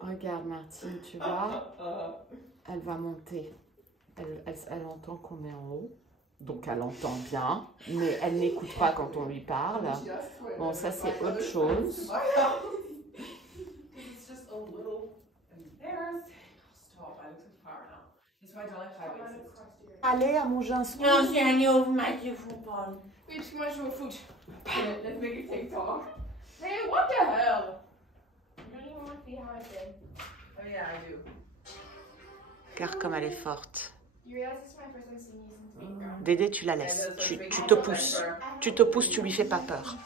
Regarde Martine, tu vois, elle va monter. Elle entend qu'on est en haut. Donc elle entend bien, mais elle n'écoute pas quand on lui parle. Bon, ça c'est autre chose. Allez, à manger un spoon. Non, c'est un overmatch de football. Oui, parce que moi je joue au foot. Let's make it TikTok. Hey, what the hell? You don't even want to see how I did. Oh yeah, I do. Regarde comme elle est forte. You realize this is my first time seeing you since being grown. Dédé, tu la laisses. Tu te pousses. Tu te pousses, tu lui fais pas peur.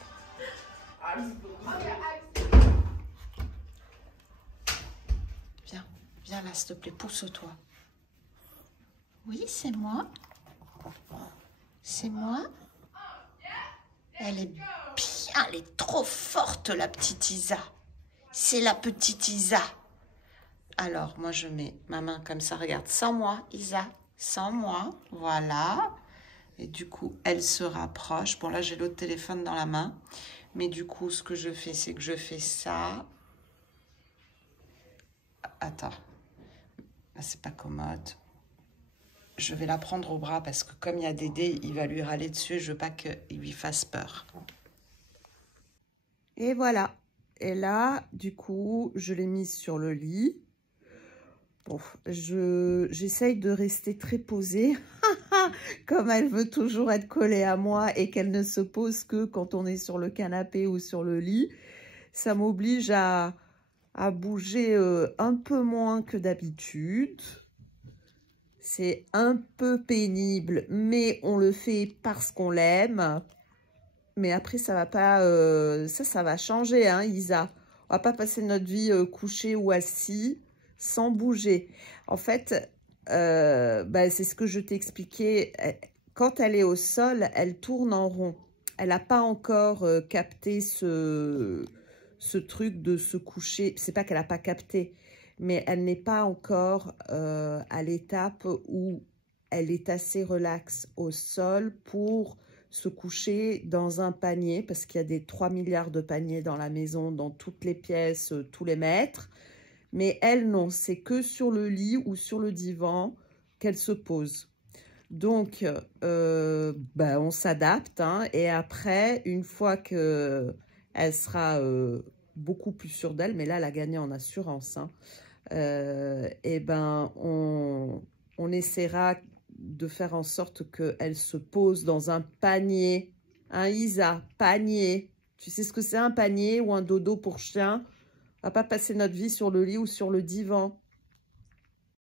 Viens, viens là, s'il te plaît, pousse-toi. Oui, c'est moi. C'est moi. Elle est bien, elle est trop forte, la petite Isa. C'est la petite Isa. Alors, moi, je mets ma main comme ça. Regarde, sans moi, Isa. Sans moi. Voilà. Et du coup, elle se rapproche. Bon, là, j'ai l'autre téléphone dans la main. Mais du coup, ce que je fais, c'est que je fais ça. Attends. Là, c'est pas commode. Je vais la prendre au bras parce que comme il y a Dédé, il va lui râler dessus. Je veux pas qu'il lui fasse peur. Et voilà. Et là, du coup, je l'ai mise sur le lit. Bon, j'essaye de rester très posée. Comme elle veut toujours être collée à moi et qu'elle ne se pose que quand on est sur le canapé ou sur le lit. Ça m'oblige à bouger un peu moins que d'habitude. C'est un peu pénible, mais on le fait parce qu'on l'aime. Mais après, ça va pas, ça va changer, hein, Isa. On va pas passer notre vie couchée ou assis sans bouger. En fait, c'est ce que je t'ai expliqué. Quand elle est au sol, elle tourne en rond. Elle n'a pas encore capté ce truc de se coucher. C'est pas qu'elle n'a pas capté, mais elle n'est pas encore à l'étape où elle est assez relaxe au sol pour se coucher dans un panier, parce qu'il y a des 3 milliards de paniers dans la maison, dans toutes les pièces, tous les mètres. Mais elle, non, c'est que sur le lit ou sur le divan qu'elle se pose. Donc, on s'adapte, hein, et après, une fois qu'elle sera beaucoup plus sûre d'elle, mais là, elle a gagné en assurance, hein, on essaiera de faire en sorte qu'elle se pose dans un panier. Hein, Isa, panier. Tu sais ce que c'est un panier ou un dodo pour chien? On va pas passer notre vie sur le lit ou sur le divan.